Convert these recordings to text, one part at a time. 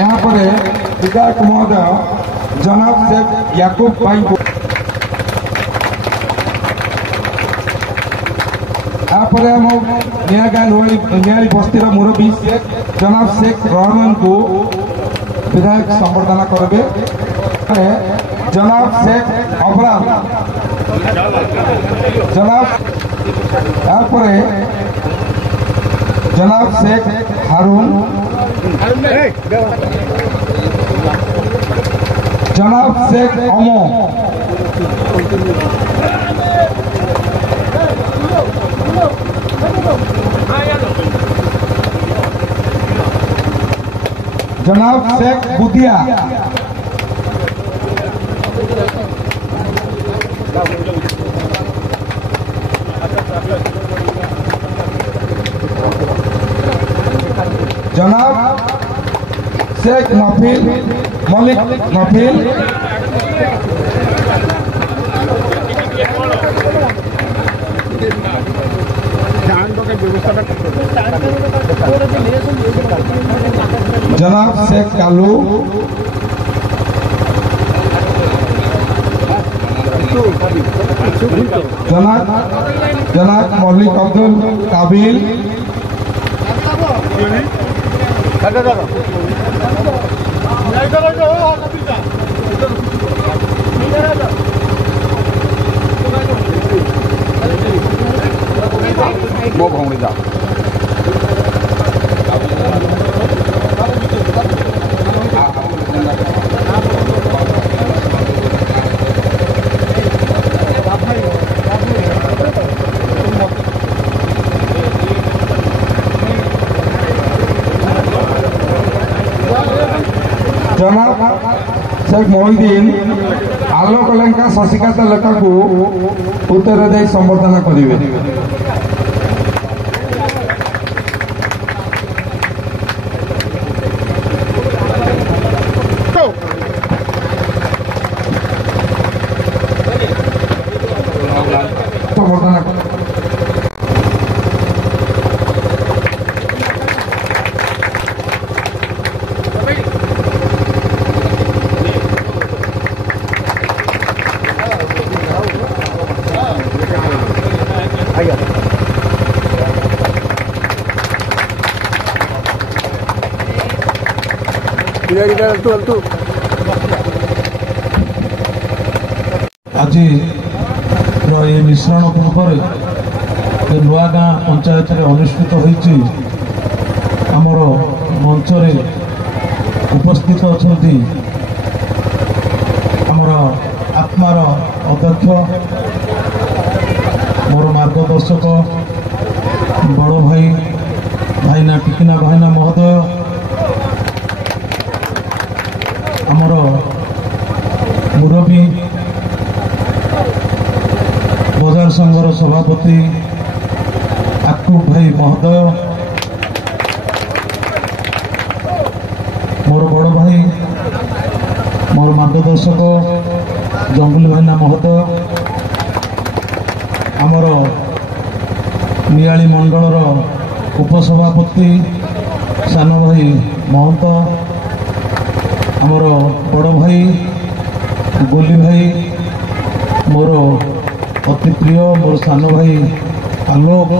यहाँ विधायक महोदय जनाब शेख याकूब भाई नियाली बस्तीर मुरबी शेख जनाब शेख रहमान को विधायक संबर्धना करेंगे। जनाब शेख अबराम जनाब शेख हारून जनाब शेख अमो जनाब शेख बुदिया जनाब शेख मफिल मलिक मफिल जनाब शेख कालू जनाब मलिक अब्दुल काबिल मो भौणी जा जनाब शेख मोहिद्दीन आलोक लेखा शशिकांत लेखा को उत्तर दे संबर्धना करेंगे। संबर्धना आज ये मिश्रण पूर्व नुआ गाँ पंचायत अनुष्ठित होती आमर मंच उपस्थित अच्छा आमर आत्मार अध्यक्ष मोर मार्गदर्शक बड़ भाई भाईना टिकिना भाईना महोदय आमर मुरबी बजार संघर सभापति याकूब भाई महोदय मोर बड़ भाई मोर मार्गदर्शक जंगली भाईना महोदय आमर नियाली मंडलर उपसभापति सान भाई महंत आमर बड़ भाई गोली भाई मोर अति प्रिय मोर सान भाई आलोक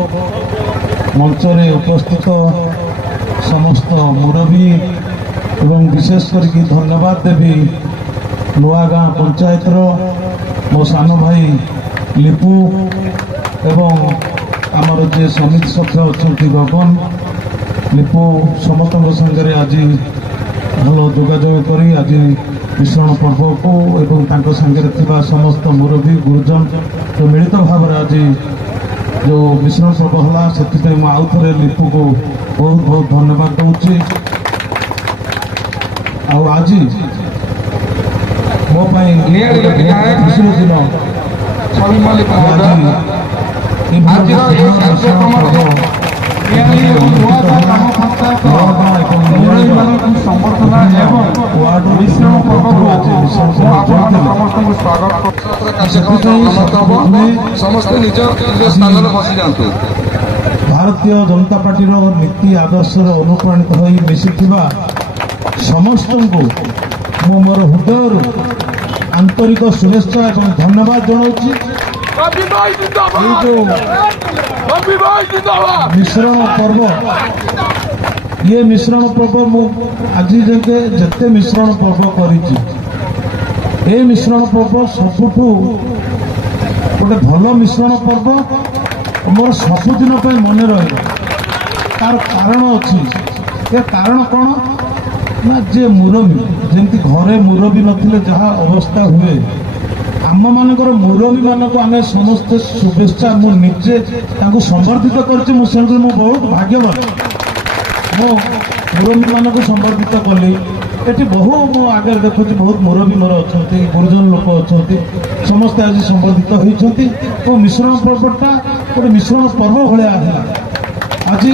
मंचरे उपस्थित समस्त मुरबी एवं विशेष करके धन्यवाद देवी नुआ गाँ पंचायत मो सान भाई लिपू एवं आमर जे समिति सभ्य अच्छा गगन लिपू समस्त संगे आज भल जोगाजोग कर आज मिश्रण पर्व को एवं तांको संगे थिबा समस्त मुरबी गुरुजन तो मिलित भाव आज जो मिश्रण पर्व है से आउ थे लिपू को बहुत बहुत धन्यवाद दूसरी आज मो खुशी दिन समस्त निज स्थान बसी जातु। भारतीय जनता पार्टी नीति आदर्श अनुप्राणित हो मिशिथिबा ସମସ୍ତଙ୍କୁ ମୁଁ ମୋର ହୃଦୟରୁ ଆନ୍ତରିକ ଶୁଭେଚ୍ଛା ଏବଂ ଧନ୍ୟବାଦ ଜଣାଉଛି। ଏଇ ଯେଉଁ ମିଶ୍ରଣ ପର୍ବ, ଇଏ ମିଶ୍ରଣ ପର୍ବ ମୁଁ ଆଜି ଯାକେ ଯେତେ ମିଶ୍ରଣ ପର୍ବ କରିଛି, ଏ ମିଶ୍ରଣ ପର୍ବ ସବୁଠୁ ଗୋଟେ ଭଲ ମିଶ୍ରଣ ପର୍ବ ମୋର ସବୁଦିନ ପାଇଁ ମନେ ରହିବ। ତାର କାରଣ ଅଛି। ଏ କାରଣ କ'ଣ ନା, ଯେ ମୁରବୀ, ଯେମିତି ଘରେ ମୁରବୀ ନଥିଲେ ଯାହା ଅବସ୍ଥା ହୁଏ, ଆମମାନଙ୍କର ମୁରବୀମାନଙ୍କୁ ଆମେ ସମସ୍ତେ ଶୁଭେଚ୍ଛା, ମୁଁ ନିଜେ ତାଙ୍କୁ ସମ୍ବର୍ଦ୍ଧିତ କରିଛି। ମୁଁ ସେମିତି ମୁଁ ବହୁତ ଭାଗ୍ୟବାନ। ମୁଁ ମୁରବୀମାନଙ୍କୁ ସମ୍ବର୍ଦ୍ଧିତ କଲି। ଏଠି ବହୁ ମୁଁ ଆଗରେ ଦେଖୁଛି ବହୁତ ମୁରବୀ ମୋର ଅଛନ୍ତି, ଗୁରୁଜନ ଲୋକ ଅଛନ୍ତି, ସମସ୍ତେ ଆଜି ସମ୍ବର୍ଦ୍ଧିତ ହୋଇଛନ୍ତି। ଓ ମିଶ୍ରଣ ପର୍ବଟା ଗୋଟେ ମିଶ୍ରଣ ପର୍ବ ଭଳିଆ ହେଲା। ଆଜି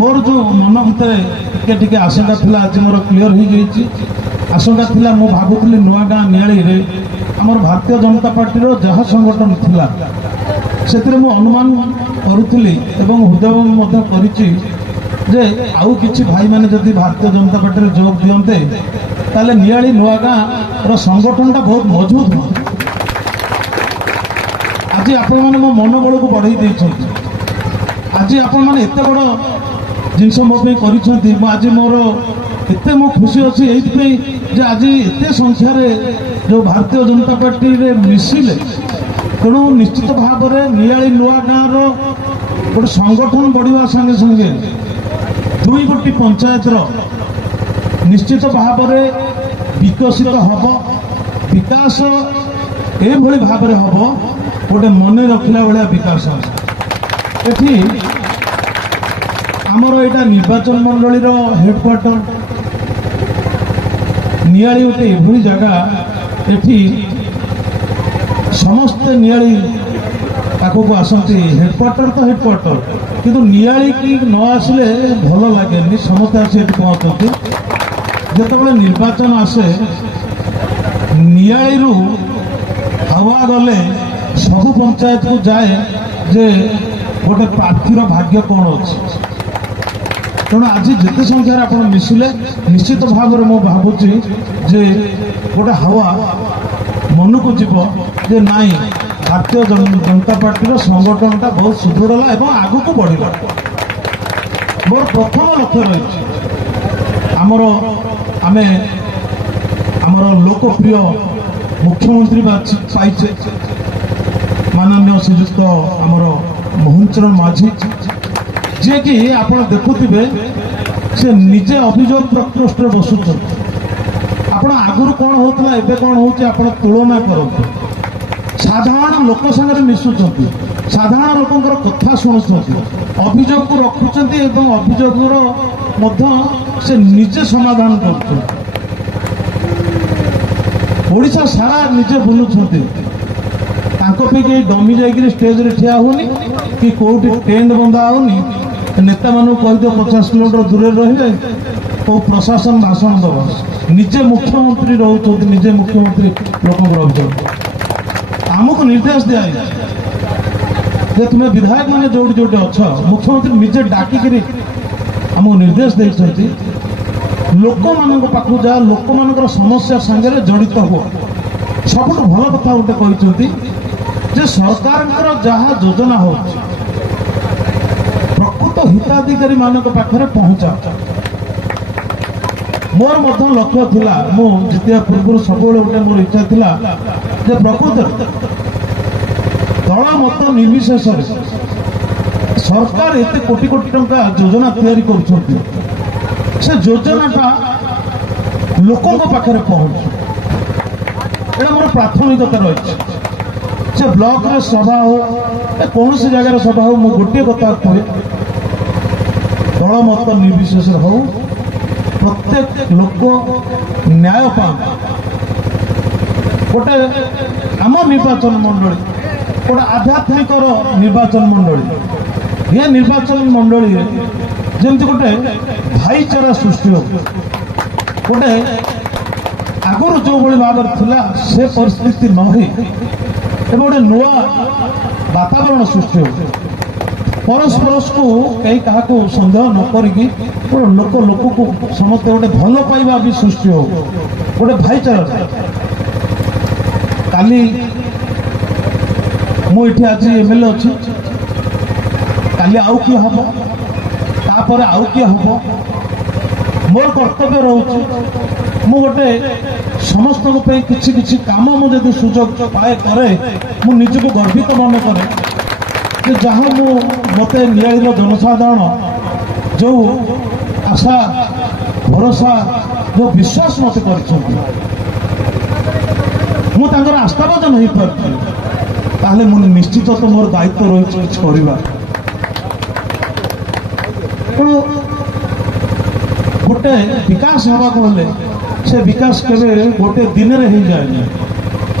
ମୋର ଯେଉଁ ମନ ଭିତରେ ଟିକେ ଆଶଙ୍କା ଥିଲା, ଆଜି ମୋର କ୍ଲିୟର ହେଇଯାଇଛି। ଆଶଙ୍କା ଥିଲା, ମୁଁ ଭାବୁଥିଲି ନୂଆଗାଁ ନିଆଳିରେ ଆମର ଭାରତୀୟ ଜନତା ପାର୍ଟିର ଯାହା ସଂଗଠନ ଥିଲା, ସେଥିରେ ମୁଁ ଅନୁମାନ କରୁଥିଲି ଏବଂ ହୃଦୟ ମଧ୍ୟ କରିଛି ଯେ ଆଉ କିଛି ଭାଇମାନେ ଯଦି ଭାରତୀୟ ଜନତା ପାର୍ଟିରେ ଯୋଗ ଦିଅନ୍ତେ, ତାହେଲେ ନିଆଳି ନୂଆଗାଁର ସଂଗଠନଟା ବହୁତ ମଜବୁତ ହୁଅନ୍ତା। ଆଜି ଆପଣମାନେ ମୋ ମନୋବଳକୁ ବଢ଼େଇ ଦେଇଛନ୍ତି। ଆଜି ଆପଣମାନେ ଏତେ ବଡ଼ ଜିନିଷ ମୋ ପାଇଁ କରିଛନ୍ତି। ଆଜି ମୋର ଏତେ ମୁଁ ଖୁସି ଅଛି ଏଇଥିପାଇଁ ଯେ ଆଜି ଏତେ ସଂଖ୍ୟାରେ ଯେଉଁ ଭାରତୀୟ ଜନତା ପାର୍ଟିରେ ମିଶିଲେ, ତେଣୁ ନିଶ୍ଚିତ ଭାବରେ ନିଆଳି ନୂଆଗାଁର ଗୋଟେ ସଂଗଠନ ବଢ଼ିବା ସାଙ୍ଗେ ସାଙ୍ଗେ 2ଗୋଟି ପଞ୍ଚାୟତର ନିଶ୍ଚିତ ଭାବରେ ବିକଶିତ ହେବ। ବିକାଶ ଏଭଳି ଭାବରେ ହେବ, ଗୋଟେ ମନେ ରଖିଲା ଭଳିଆ ବିକାଶ। ଏଠି ଆମର ଏଇଟା ନିର୍ବାଚନ ମଣ୍ଡଳୀର ହେଡକ୍ୱାର୍ଟର। ନିଆଳି ଗୋଟେ ଏଭଳି ଜାଗା, ଏଠି ସମସ୍ତେ ନିଆଳି ପାଖକୁ ଆସନ୍ତି। ହେଡକ୍ୱାର୍ଟର ତ ହେଡକ୍ୱାର୍ଟର, କିନ୍ତୁ ନିଆଳି କି ନ ଆସିଲେ ଭଲ ଲାଗେନି। ସମସ୍ତେ ଆସି ଏଠି ପହଞ୍ଚନ୍ତି। ଯେତେବେଳେ ନିର୍ବାଚନ ଆସେ, ନିଆଳିରୁ ହାୱା ଗଲେ ସବୁ ପଞ୍ଚାୟତକୁ ଯାଏ ଯେ ଗୋଟେ ପ୍ରାର୍ଥୀର ଭାଗ୍ୟ କ'ଣ ଅଛି। ତେଣୁ ଆଜି ଯେତେ ସଂଖ୍ୟାରେ ଆପଣ ମିଶିଲେ, ନିଶ୍ଚିତ ଭାବରେ ମୁଁ ଭାବୁଛି ଯେ ଗୋଟେ ହାୱା ମନକୁ ଯିବ ଯେ ନାଇଁ, ଭାରତୀୟ ଜନତା ପାର୍ଟିର ସଂଗଠନଟା ବହୁତ ସୁଦୃଢ଼ ହେଲା ଏବଂ ଆଗକୁ ବଢ଼ିଲା। ମୋର ପ୍ରଥମ ଲକ୍ଷ୍ୟ ରହିଛି, ଆମେ ଆମର ଲୋକପ୍ରିୟ ମୁଖ୍ୟମନ୍ତ୍ରୀ ପାଇଛେ, ମାନନୀୟ ଶ୍ରୀଯୁକ୍ତ ଆମର ମୋହନ ଚରଣ ମାଝୀ, ଯିଏକି ଆପଣ ଦେଖୁଥିବେ ସେ ନିଜେ ଅଭିଯୋଗ ପ୍ରକୋଷ୍ଠରେ ବସୁଛନ୍ତି। ଆପଣ ଆଗରୁ କ'ଣ ହେଉଥିଲା, ଏବେ କ'ଣ ହେଉଛି, ଆପଣ ତୁଳନା କରନ୍ତୁ। ସାଧାରଣ ଲୋକ ସାଙ୍ଗରେ ମିଶୁଛନ୍ତି, ସାଧାରଣ ଲୋକଙ୍କର କଥା ଶୁଣୁଛନ୍ତି, ଅଭିଯୋଗକୁ ରଖୁଛନ୍ତି ଏବଂ ଅଭିଯୋଗର ମଧ୍ୟ ସେ ନିଜେ ସମାଧାନ କରୁଛନ୍ତି। ଓଡ଼ିଶା ସାରା ନିଜେ ବୁଲୁଛନ୍ତି। ତାଙ୍କ ପାଇଁ କେହି ଡମି ଯାଇକରି ଷ୍ଟେଜରେ ଠିଆ ହେଉନି କି କୋଉଠି ଟେଣ୍ଟ ବନ୍ଧା ହେଉନି। ନେତାମାନଙ୍କୁ କହିଦିଅ 50 କିଲୋମିଟର ଦୂରରେ ରହିବେ, କୋଉ ପ୍ରଶାସନ ଭାଷଣ ଦେବ। ନିଜେ ମୁଖ୍ୟମନ୍ତ୍ରୀ ରହୁଛନ୍ତି, ନିଜେ ମୁଖ୍ୟମନ୍ତ୍ରୀ ଲୋକଙ୍କର ଅଭିଯୋଗ। ଆମକୁ ନିର୍ଦ୍ଦେଶ ଦିଆଯାଇଛି ଯେ ତୁମେ ବିଧାୟକ ମାନେ ଯୋଉଠି ଯୋଉଠି ଅଛ, ମୁଖ୍ୟମନ୍ତ୍ରୀ ନିଜେ ଡାକିକିରି ଆମକୁ ନିର୍ଦ୍ଦେଶ ଦେଇଛନ୍ତି, ଲୋକମାନଙ୍କ ପାଖକୁ ଯାଅ, ଲୋକମାନଙ୍କର ସମସ୍ୟା ସାଙ୍ଗରେ ଜଡ଼ିତ ହୁଅ। ସବୁଠୁ ଭଲ କଥା ଗୋଟେ କହିଛନ୍ତି ଯେ ସରକାରଙ୍କର ଯାହା ଯୋଜନା ହେଉଛି ପ୍ରକୃତ ହିତାଧିକାରୀ ମାନଙ୍କ ପାଖରେ ପହଞ୍ଚାଅ। ମୋର ମଧ୍ୟ ଲକ୍ଷ୍ୟ ଥିଲା, ମୁଁ ଜିତିବା ପୂର୍ବରୁ ସବୁବେଳେ ଗୋଟେ ମୋର ଇଚ୍ଛା ଥିଲା ଯେ ପ୍ରକୃତରେ ଦଳ ମତ ନିର୍ବିଶେଷରେ ସରକାର ଏତେ କୋଟି କୋଟି ଟଙ୍କା ଯୋଜନା ତିଆରି କରୁଛନ୍ତି, ସେ ଯୋଜନାଟା ଲୋକଙ୍କ ପାଖରେ ପହଞ୍ଚୁ। ଏଇଟା ମୋର ପ୍ରାଥମିକତା ରହିଛି। ସେ ବ୍ଲକରେ ସଭା ହଉ, କୌଣସି ଜାଗାରେ ସଭା ହଉ, ମୁଁ ଗୋଟିଏ କଥା କୁହେ, ଦଳ ମତ ନିର୍ବିଶେଷରେ ହଉ, ପ୍ରତ୍ୟେକ ଲୋକ ନ୍ୟାୟ ପାଆନ୍ତୁ। ଗୋଟେ ଆମ ନିର୍ବାଚନ ମଣ୍ଡଳୀ ଗୋଟେ ଆଧ୍ୟାତ୍ମିକର ନିର୍ବାଚନ ମଣ୍ଡଳୀ। ଏ ନିର୍ବାଚନ ମଣ୍ଡଳୀରେ ଯେମିତି ଗୋଟେ ଭାଇଚାରା ସୃଷ୍ଟି ହଉ, ଗୋଟେ ଆଗରୁ ଯେଉଁଭଳି ଭାବରେ ଥିଲା ସେ ପରିସ୍ଥିତି ନ ହୋଇ ଏବେ ଗୋଟେ ନୂଆ ବାତାବରଣ ସୃଷ୍ଟି ହଉ। परस्पर को कई क्या सन्देह न करिकी लोक लोक को समस्त गोटे भल पाइबा भी सृष्टि हो गोटे भाईचारा काली मुझे आज एमएलए अच्छी काली आउ किए हम तापर आउ किए हम मोर कर्तव्य रोचे मु गोटे समस्त किसी किसी काम मुझे सुजोग पाए करे मु निजको गर्वित मन करे जहाँ मु मत नियाळीर जनसाधारण जो आशा भरोसा जो विश्वास मत कर आस्थाभाजन हो पारे मुझे निश्चित तो मोर दायित्व रही करवा गोटे विकास हवा हेले से विकास केवे गोटे दिन रे हो जाए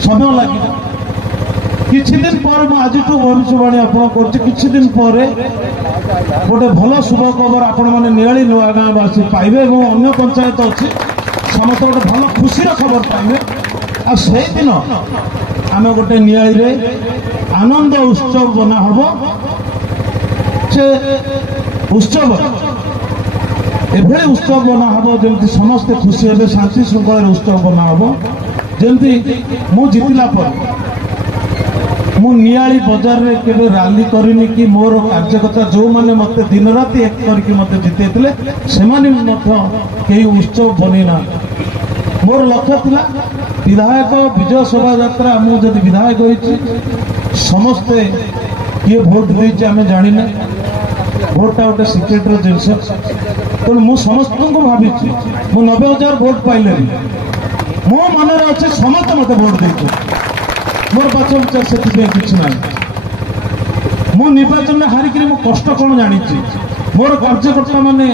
समय लगे किछि दिन पर आज भविष्यवाणी आप किछि दिन पर गोटे भल शुभ खबर आपण मैंने नियाळी नुआ गाँववासी पाइबे और अन्य पंचायत अच्छी समस्त गोटे भल खुशी खबर पाइबे आ से दिन आम गोटे नियाळी रे आनंद उत्सव बना हम से उत्सव एभली उत्सव बना हम जमी समस्ते खुशी हे शांति श्रृंखला उत्सव बना हम जमी मु जीतला पर मु नियाळी बजार रे केबे रैली करिनी कि मोर कार्यकर्ता जो माने मते दिन राति एक करके मते जितेतिले सेमाने मध्य केही उत्सव बनेना मोर लक्ष्य थिला विधायक विजय शोभा यात्रा मु जदि विधायक होइछि समस्ते किए भोट देछि आमे जानिने भोटा गोटे सिक्रेट रो जिनस तेणु मु समस्त को भाबिछि मु 90,000 भोट पाइले मो मन रे अछि समस्त मते भोट देछि मोर पाछ विचार से किसी ना मो निर्वाचन में हारिक मो कष्ट कौन जानी मोर कार्यकर्ता माने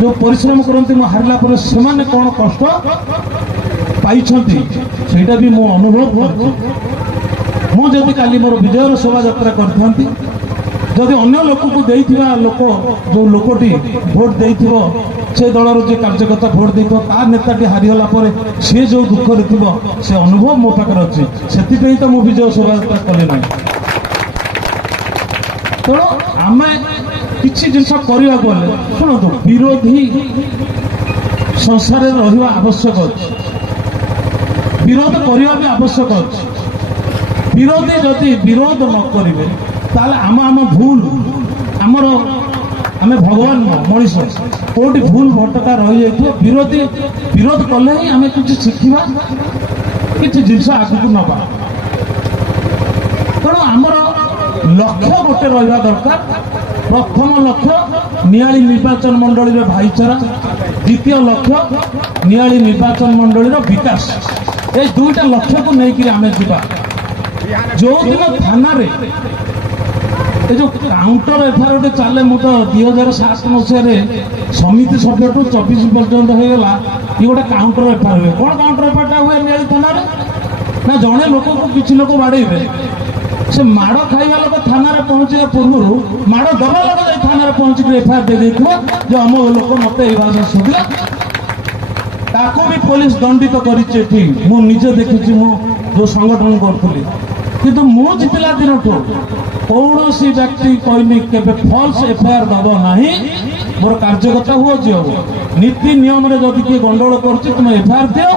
जो परिश्रम करते हारला पर से कौन कष्ट पाई सेटा भी मो अनुभव कर काली मोर विजयर शोभा यात्रा करथांती जदि अन्य लोक को देइथिबा लोक जो लोकटी भोट देइथिबो से दलर जो कार्यकर्ता भोट देइथिबो ता नेताटी हारिगला पर से जो दुख रे थिबो से अनुभव मो पाकर अछि सेति तो मो विजय शोभा यात्रा कले नै तो आमे किछि जिनस करिया गले सुनतो विरोधी संसार रे रहिबा आवश्यक अछि विरोध करिया भी आवश्यक अछि विरोधी जदि विरोध न करिवे ताले आम भूल आमर आम भगवान मनीष कोटी भूल भटका रही जाए विरोधी विरोध कले ही आम कि शिखा कि जिनस आगू नवा तेणु आमर लक्ष्य गोटे रहा दरकार प्रथम लक्ष्य नियाळी निर्वाचन मंडली भाईचारा द्वितीय लक्ष्य नियाळी निर्वाचन मंडली विकास ये दुईटा लक्ष्य को लेकिन आम जा जो दिन थाना रे जो काउंटर एफआईआर गोटे चले मु तो 2007 मसीह समिति सभ्य 24 पर्यंत होगा ये गोटे काउंटर एफआईआर हुए कौन काउंटर एफआईआर हुए नियाळी थाना ना जड़े लोक को किसी लोक बाड़े से माड़ खाइबा लोक थाना पहुंचा पूर्व माड़ दबा लोक जाए थाना पहुंच एफआईआर दे देथिबो जो आम लोक मत ये भाषा सुविधा ताको भी पुलिस दंडित करी मु निजे देखी मु जो संगठन करी किंतु मु जितला दिन कौन सी व्यक्ति कहनी केबे फॉल्स एफआईआर दब ना मोर कार्यकर्ता हुआ जी हम नीति नियम रे जदि किए गंडगोल कर तुम एफआईआर दियो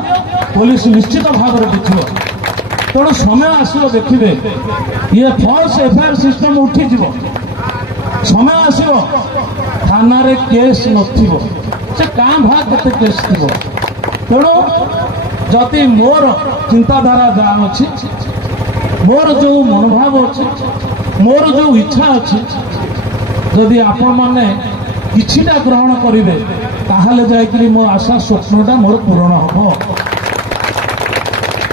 पुलिस निश्चित भाव में देखो तेणु समय आसो देखिए ये फॉल्स एफआईआर सिस्टम उठी समय आसो थाना रे केस नथिबो से कां भा केते केस थिबो तेणु जदि मोर चिंताधारा जहाँ अच्छी मोर जो मनोभाव अच्छी मोर जो इच्छा अच्छी जदि आपण माने किछिटा ग्रहण करेंगे ताहले जाइकरी मो आशा स्वप्नटा मोर पूरण हम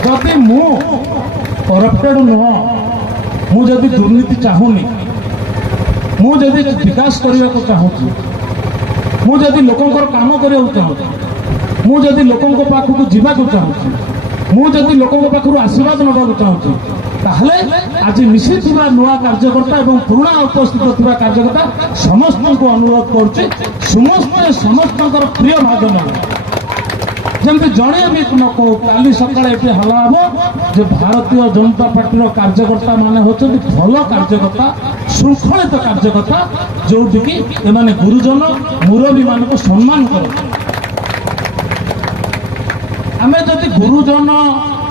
जदि मु करप्टेड नुह मु जदि दुर्नीति चाहूनी मु जदि विकास करने को चाहूँ मु जदि लोकंकर काम करने को चाहूँ मु जदि लोकंक पाखक जीवाक चाहूँ मु जदि लोकंक पाखर आशीर्वाद नबाक चाहूँ ताहले आज मिशी नुआ कार्यकर्ता और पुराणा उपस्थित थिबा कार्यकर्ता समस्त को अनुरोध करुचे समस्त प्रिय भाग न जमी जड़े भी न कहू काली सकाଳେ एटी हला हम जे भारतीय जनता पार्टी कार्यकर्ता माने होचंती भल कार्यकर्ता श्रृंखलित कार्यकर्ता जोटी कि एमाने गुरुजन मुरबी मान को सम्मान कर आम जदि गुरुजन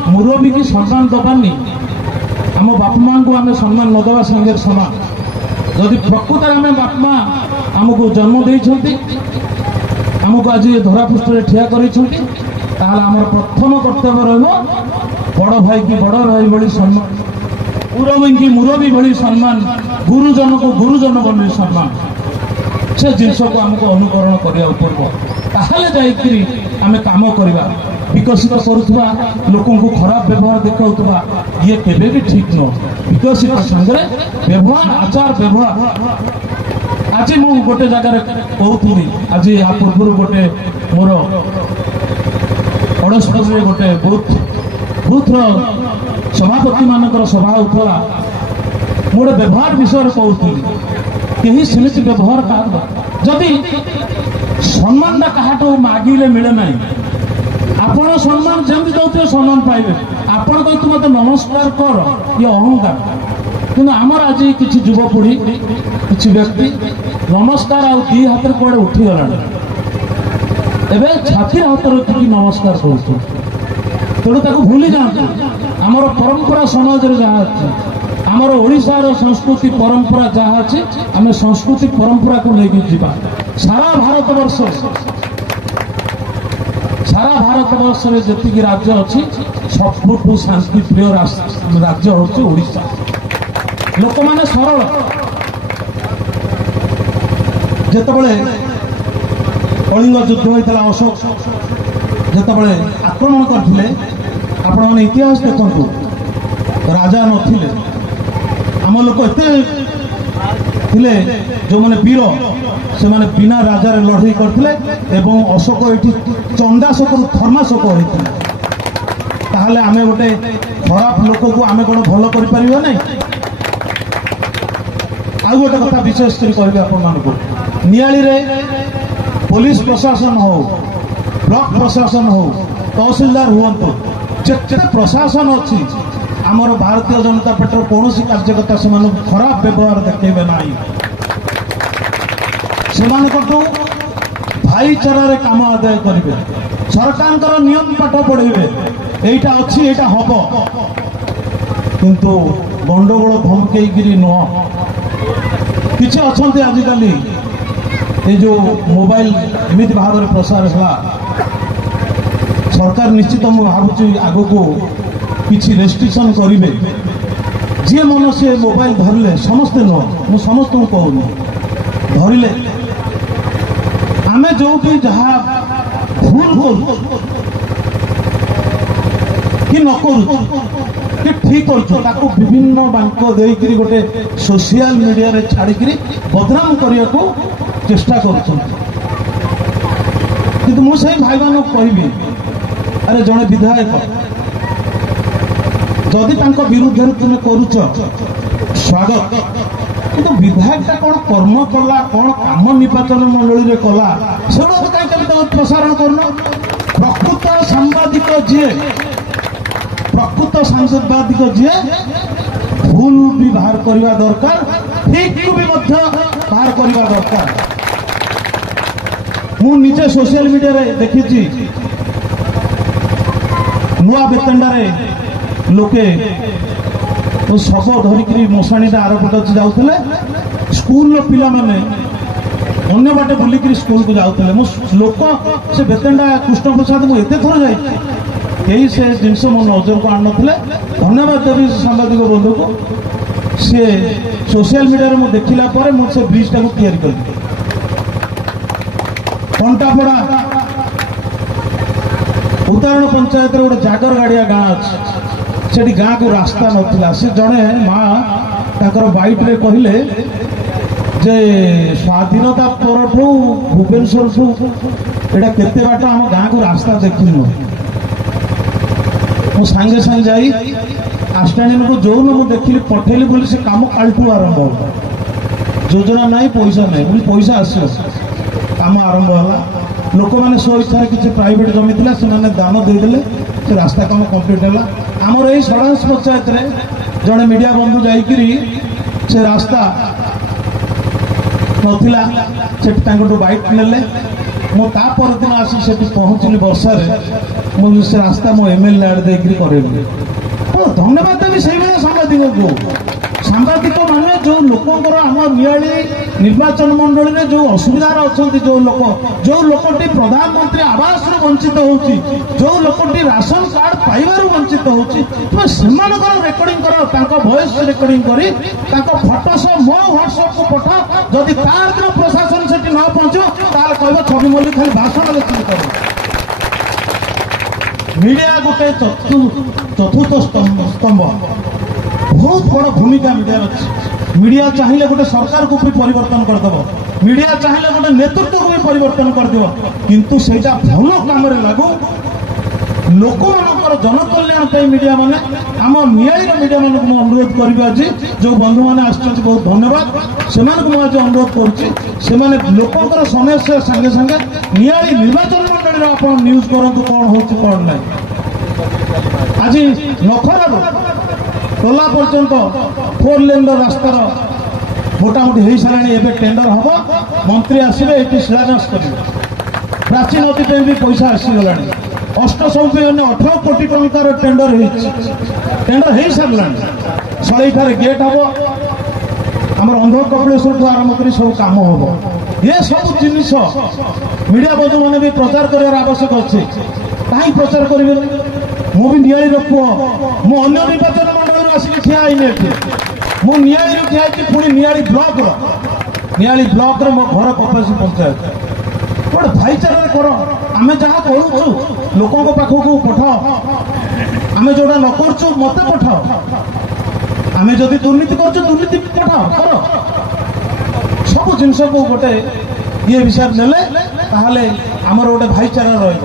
मुरबी की सम्मान दबानी आम बाप माँ को आम सम्मान नदवा संगे समान जदि प्रकृत आम बाप माँ आमको जन्म देइछंती आमको आज धरापृष्ठ ठिया कर प्रथम कर्तव्य रड़ भाई की बड़ भाई भली सम्मान मुरबी की मुरबी भली सम्मान गुरुजन को गुरुजन भली सम्मान से जिनस को आमको अनुकरण करने पड़ो ताहले जाइकरी आम काम करवा विकसित करुवा लोक खराब व्यवहार देखा ये केबे भी ठीक नुह विकसित संगे व्यवहार आचार व्यवहार आज मु गोटे जगार कहूली आज या पूर्व गोटे मोर अड़सपुर गोटे बुथ सभापति मानकर सभा होता गोटे व्यवहार विषय कहूली कहीं सेमती व्यवहार क्या जदि सम्मान क्या मागिले मिले ना आपण सम्मान जमी दौते सम्मान पाइबे आपण कहते मत नमस्कार कर ये अहंकार कि आमर आज किसी युवपीढ़ी किसी व्यक्ति नमस्कार आ दी हाथ कड़े उठीगला एवं छाती हाथ रखिकी नमस्कार कर तेणु भूली जाते आमर परंपरा समाज जहाँ अच्छे आमर ओडिशार संस्कृति परंपरा जहाँ अच्छे आम संस्कृति परंपरा को लेकिन जीवा सारा भारतवर्ष में जी राज्य अच्छी सबुठू शांति प्रिय राज्य हूँ ओडिशा लोक मैंने सरल जितेबले कलिंग युद्ध होता अशोक जितेबले आक्रमण करते आपण मैंने इतिहास देखु राजा नथिले आम लोक एते जो मैंने वीर से माने बिना राजा रे लड़ाई करथिले एवं अशोक एठी चंदाशोक धर्माशोक होइथिले ताहले आमे गोटे खराब लोक को आमे कोन भलो करि परिबो नै आ गोटे कथा विशेष करी कहबे आपन मानको नियाली रे पुलिस प्रशासन हो ब्लॉक प्रशासन हो तहसीलदार हुअंतो जेते प्रशासन अछि आमर भारतीय जनता पार्टी कौन कार्यकर्ता से खराब व्यवहार देखेबे नाही भाईचारे काम आदाय करेंगे सरकार नियम पाठ पढ़े यहीटा अच्छी यहाँ हम किंतु गंडगोल धमकई नुह किसी अच्छा आजिकल ये जो मोबाइल एमती भाव में प्रसार है सरकार निश्चित मुझे भावुँ आग को किसी रेस्ट्रिक्शन करेंगे जी मन से मोबाइल धरले समस्ते नुह मुझे समस्त कहूनी धरले आमे जो भी जहाँ भूल करू कि न करू कि ठीक कर विभिन्न बांक देकरी गोटे सोशल मीडिया रे छाड़ी बदनाम करने को चेष्टा कर मुझे भाई मान कहि अरे जड़े विधायक जदि विरुद्ध तुम करुच स्वागत किंतु विधायकटा कौन कर्म कला कौन काम निर्वाचन मंडली कला से कहीं प्रसारण करना प्रकृत सांबादिक जी प्रकृत सांबादिक जी भूल भी बाहर करने दरकार ठीक को भी बाहर करने दरकार मु निजे सोशल मीडिया रे देखी नुआ बेतंडारे लोके तो शब धरिकी मशाणी आरपट जाऊे स्कूल पिला माने अन्य बाटे बुलिकी स्कूल को जाऊे लोक से बेतंडा कृष्ण प्रसाद मुझे थर जाई से जिनस मो नजर को आन ना धन्यवाद देवी सांबादिक बंधु को सी सोशल मीडिया में देखला मुझे ब्रिज टाक या कंटापड़ा उदाहरण पंचायत गोटे जागर गाड़िया गाँ अच्छे से गाँ को रास्ता नाला से जड़े माँ बाइट रे कहले जे स्वाधीनता पर भुवनेश्वर एटा केते बाट आम गाँ को रास्ता देखिनु मु सांगे सांगे जाई आस्टाणियन को जो न देखिली पठेली बोली से काम कालटू आरंभ योजना नहीं पैसा नहीं बोली पैसा आस काम आरंभ है लोक मैंने स्व इच्छा किसी प्राइवेट जमी था से दान देदेले से रास्ता काम कम्प्लीट है आमर यही षडांश पंचायत रे जड़े मीडिया बंधु जाकरी से रास्ता नथिला से बाइक नेले मुझे दिन आसी से पहुँचली वर्षार मुझे रास्ता मो एमएलए आड़ देकर करेली धन्यवाद देवी से सांबादिक को सांबादिक माने जो लोकंर आम नियाली निर्वाचन मंडल में जो असुविधार अच्छा जो लोकटी प्रधानमंत्री आवास रु वंचित होची जो लोकटी राशन कार्ड पाइबार वंचित होची तुम से रेकर्डिंग कर वॉइस रेकर्डिंग करी फोटो सब मो व्हाट्सएप को पठा जदि तार दिन प्रशासन से न पहुंचो ताल कह छवि मल्लिक खाली भाषण लेखन कर मीडिया गोटे चतुर्थ स्तंभ बहुत बड़ भूमिका मीडिया अच्छी मीडिया चाहिए गोटे सरकार को भी परिवर्तन करदेव मीडिया चाहिए गोटे नेतृत्व को भी परिवर्तन करदेव किंतु सेटा भल काम लागू लोक मान जनकल्याण मीडिया माने आम नियाली मीडिया मान अनुरोध करी आज जो बंधु मैंने आसुँच बहुत धन्यवाद से आज अनुरोध करुँच लोकंर समस्या संगे संगे नियाली निर्वाचन मंडल आप न्यूज करूँ कौन हो कौन ना आज नखर टोला पर्यंत 4 लेन रास्तार मोटामोटी हो सारे एवं टेंडर हम मंत्री आसवे ये शिलान्यास करेंगे प्राचीन नदी पे भी पैसा आसीगला 18 कोटी टंकार टेंडर हो सारा सलैठार गेट हम आम अंध कपिलेश्वर आरंभ कर सब कम हम ये सब जिनिस मीडिया बंधु मैंने भी प्रचार कर आवश्यक अच्छे कहीं प्रचार करेंगे मु भी नियाली पुओ मु अन्य निर्वाचन मंडल आसिक ठिया मु नियाली ठिया पुणी नियाली ब्लॉक रे मो घर कपासी पंचायत गोटे भाईचारा कर आमे जहाँ करूँ लोकों पाखक पठाओ आमे जोड़ा न कर मत पठाओ आमे जदि दुर्नीति कर दुर्नीति पठाओ कर सब जिनस को गोटे ये विषय नेले ताहले आमर गोटे भाईचारा रही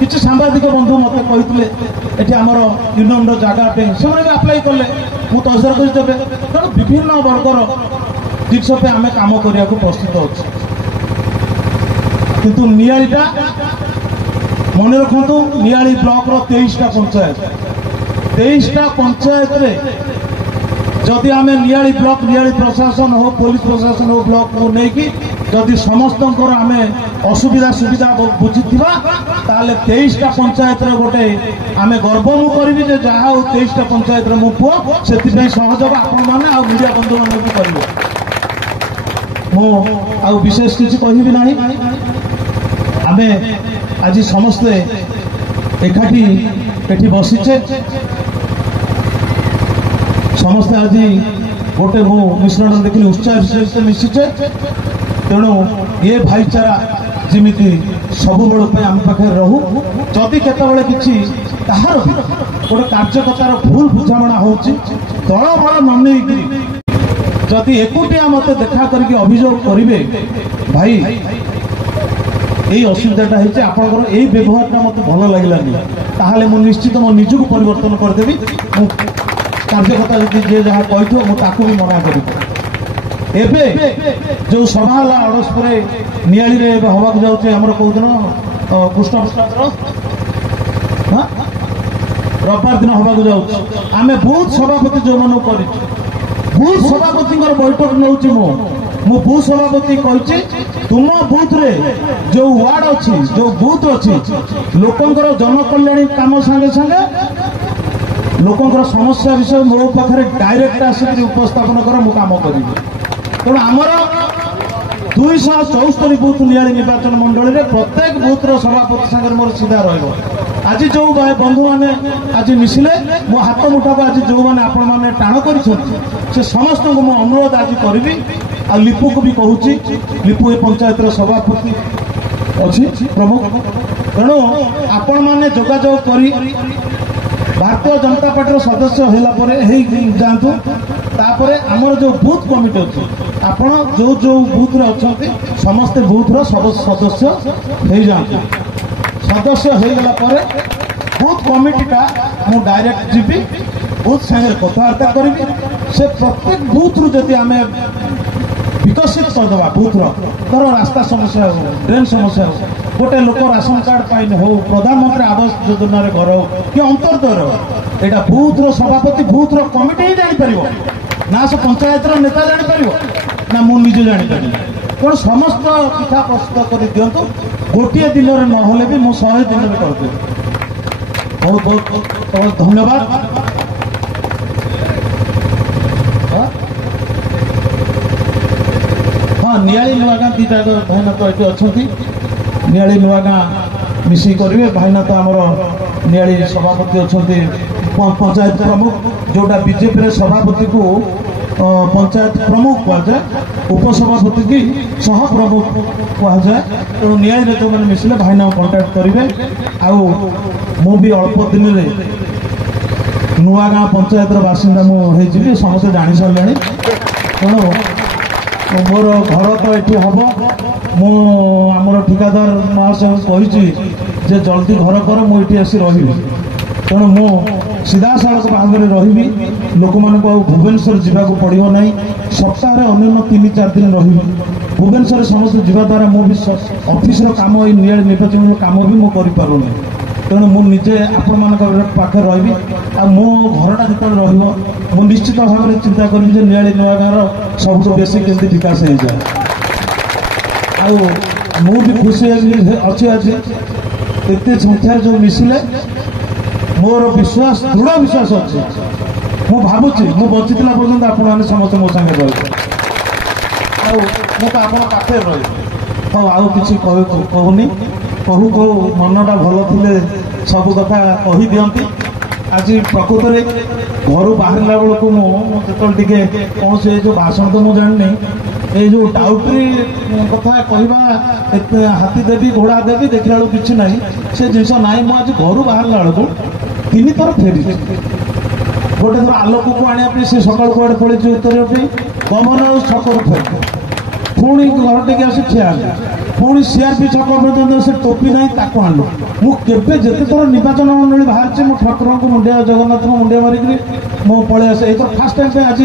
किसी सांबादिक बंधु मत कहते ये आमर यूनियन जगहटे से आप्लाय कले मुझे तहसील कर देवे तेणु विभिन्न वर्गर जिस आम कम करने को प्रस्तुत अच्छे किंतु नियालीटा मन रखु नियाली ब्लॉक रो 23टा पंचायत 23टा पंचायत रे जदि आम नियाली ब्लॉक नियाली प्रशासन हो पुलिस प्रशासन हो ब्लॉक को लेकिन जदि समस्त आम असुविधा सुविधा बुझी ताले 23टा पंचायत गोटे आम गर्व मु करी जहाँ हो 23टा पंचायत मो पुओ से सहयोग आपण मैंने आ मीडिया बंधु मैंने भी करेंगे मु विशेष किसी कहबी ना आम आज समस्ते एकाठी एठी बसीचे समस्ते आज गोटे मु मिश्रण देखिए उत्साह सहित मिशिचे तेणु ये भाईचारा जमी सब बेल आम पाखे रहू जदि केतबले किसी ताहार गोटे कार्यकर्तार भूल बुझाणा हो दल बल न नहीं जदि एकुटिया मत देखा करके अभियोग करेंगे भाई यही असुविधाटा है आपंकर यही व्यवहारटा मत भल लगलानी ताहले मु निश्चित मो निजक परिवर्तन करदेवी मु कार्यकर्ता जी जे जहाँ कही मुझे भी मना करी एबे जो सभा है अड़सपुर नियाली रे हवाक जाऊे आमर कौ दिन कृष्ण रविवार दिन हवाक जाऊँ आम बूथ सभापति जो मन कर बूथ सभापति बैठक नौ मु बूथ सभापति कही तुम बूथ रे जो वार्ड अच्छी जो बूथ अच्छी लोकंर जनकल्याणी काम संगे संगे लोकंर समस्या विषय मो पाखे डायरेक्ट आसिक उपस्थापन कर मु काम करी तेणु आमर 274 बूथ नियाली निर्वाचन मंडल में प्रत्येक बूथ सभापति सागर मोर सीधा रहा आज जो बंधु मैंने आज मिसिले मो हाथ मुठा को आज जो मैंने आपण मैंने टाण कर समस्त को मो अनुरोध आज करी आ लिपु को भी कहूँ लिपु ए पंचायत सभापति अच्छी प्रमुख तेणु आपण मैंने जोगाजोग करी भारतीय जनता पार्टी सदस्य है जातु तापर आमर जो बूथ कमिटी अच्छी आपण जो जो बूथ रे अच्छा समस्ते बूथ रो सदस्य हो जाते सदस्य हो गला परे बूथ कमिटीटा मु डायरेक्ट जीवी बूथ संगे कथबार्ता करी से प्रत्येक बूथ रु जदि आम विकसित करदे बूथ रो रास्ता समस्या हो ड्रेन समस्या हो गोटे लोक राशन कार्ड पाइन हो प्रधानमंत्री आवास योजना घर हो कि अंतर्दय यहाँ बूथ सभापति बूथ कमिटी ही जापर ना से पंचायत नेता जापर ना मुझे जापर कौन समस्त पिठा प्रस्तुत कर दिंतु गोटे दिन में नहले भी मुझे 100 दिन में करदेवी बहुत बहुत बहुत धन्यवाद। हाँ नियाली नुआ गाँ दीटा भाईना तो ये अच्छा नियाली नुआ गाँ मिसिक करेंगे भाईना तो आमर नियाली सभापति अच्छा पंचायत प्रमुख जोटा बीजेपी सभापति को पंचायत प्रमुख कहुए उपसभापति की सह प्रमुख कहुए तेणु नियाली जो मैंने मिसिले भाईना कंटाक्ट करेंगे आउ भी अल्प दिन में नुआ गाँ पंचायत बासिंदा मुझे समस्त जानी सारे तेणु मोर घर तो ये हम मुझर ठिकादार महाशय कही जल्दी घर कर मुझे आसी रही तेणु मु सीधा सालक भाव में रही लोक मान भुवनेश्वर जावाक पड़ो ना सप्ताह अन्य 3-4 दिन रही भुवनेश्वर समस्त जावा द्वारा मुझे ऑफिस काम निया निर्वाचन काम भी मुझे करें तेणु मुझे आपण मान पाखे रही आ मो घरटा जो रु निश्चित भाव में चिंता करी नियाली नुआ गाँव सब बेसी केमती विकास हो जाए भी खुशी अच्छी आज एत संख्यार जो मिसिले मोर विश्वास दृढ़ विश्वास अच्छे मु भावुची मु बची पर्यटन आपण समस्त मो संगे रही तो आप पाखे रही हाँ आउ कि कहूनी कहू कहू मनटा भल थे सब कथा कही दिखती आज प्रकृत में घर बाहर बेलू मुझे कौन से जो भाषण तो मुझे जानी ये जो टाउटरी कथा कहवा हाथी देवी घोड़ा देवी देखला बेलू कि ना से जिन ना मुझे घर बाहर बेलू 3 थर फेरी गोटे थर आलोक को आने से सका कड़े पड़े उतर गवर्नर छक फेर पुणी घर टे आस ठिया पुणी सीआरपी छक पर्यटन से टोपी ना ताक आणलु मुझे जिते थर निर्वाचन मंडली बाहर मो ठाकुर को मुंडिया जगन्नाथ को मुंडिया मारिक मु पलि आसे एक फास्ट टाइम आज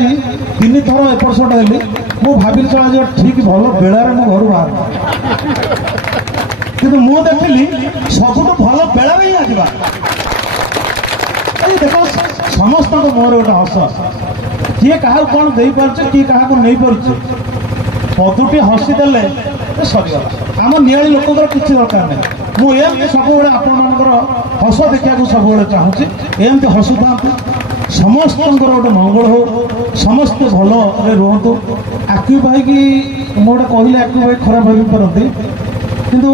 3 थर एपट सेपट हेली मु भाविली चल आज ठीक भल बेलार मो घर बाहर कि मु देखिली सबुठ भल बेलार ही आसवा देख समस्त मोहर गोटे हस किए क्या कौन दे पारे किए क्या नहीं पारे पदुटी हसीदे सरीगला आम नियाली लोक किसी दरकार नहीं मुझे सब आपण मान हस देखा सब चाहूँगी एमती हसु था समस्त गोटे मंगल हो समस्त भल रुहतु आक्यू भाई की मुझे कहले आक्यू भाई खराब भाई पारती किंतु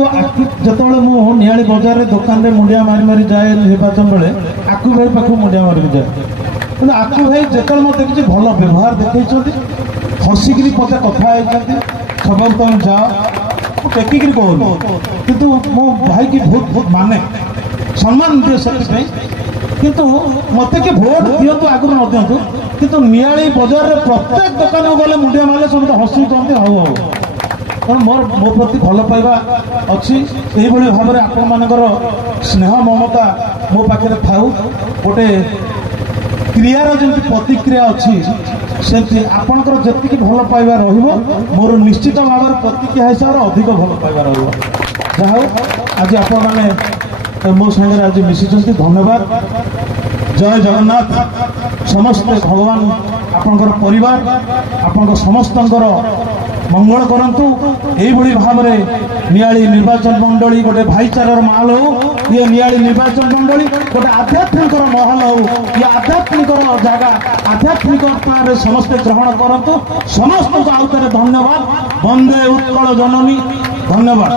जो मुझे नियाली बजार में दुकान में मुंडिया मारी मारी जाए निर्वाचन बेले आक्यू भाई पाख मुंडिया मारिक जाए कि आक्यू भाई जो मत देखिए भल व्यवहार देखते हसिक मत कथा सब तुम जाओ टेकिक कहूँ किंतु मो भाई की बहुत बहुत माने सम्मान दिए से किंतु मत कि भोट दिंतु आगुरी न दिंतु किंतु नियाली बजार में प्रत्येक दुकान गले मुंडिया मारे सब हसी कहते हौ हौ कारण मोर मो प्रति भल पाइबा अच्छी भाव में आपण मानकर स्नेह ममता मो पाखे थाऊ गोटे क्रियार जमी प्रतिक्रिया अच्छी सेमती आपणकर जी भल पाइबा मोर निश्चित भाव में प्रतिक्रिया हिसाब से अधिक भल पाइबा रहा आज आपण मैंने मो सागर आज मिसी धन्यवाद। जय जगन्नाथ समस्त भगवान आपणकर परिवार आपण समस्त मंगल करंतु यही भाव में नियाली निर्वाचन मंडली गोटे भाईचारार माहौल हो ये नियाली निर्वाचन मंडली गोटे आध्यात्मिक माहौल हो ये आध्यात्मिक जगह आध्यात्मिक समस्ते ग्रहण करंतु समस्त को आउथरे धन्यवाद। वंदे उत्कल जननी धन्यवाद।